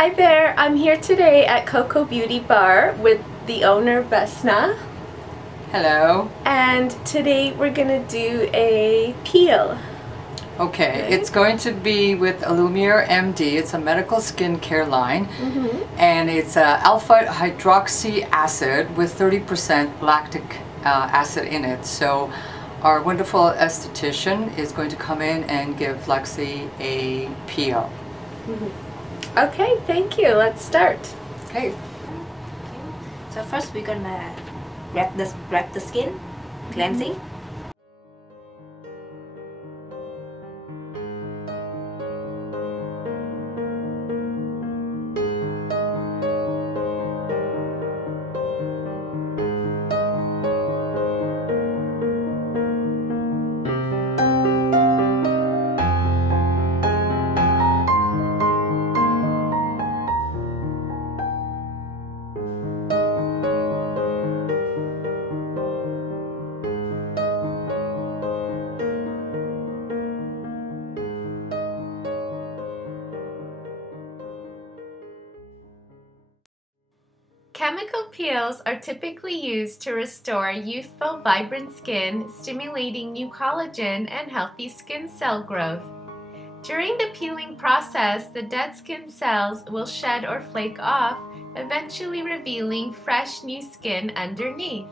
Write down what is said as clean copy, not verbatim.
Hi there, I'm here today at Coco Beauty Bar with the owner Vesna. Hello. And today we're gonna do a peel. Okay, it's going to be with Illumir MD. It's a medical skincare line, and it's alpha hydroxy acid with 30% lactic acid in it. So our wonderful esthetician is going to come in and give Lexi a peel. Okay, thank you. Let's start. Okay. So first we're gonna wrap the skin, cleansing. Chemical peels are typically used to restore youthful, vibrant skin, stimulating new collagen and healthy skin cell growth. During the peeling process, the dead skin cells will shed or flake off, eventually revealing fresh new skin underneath.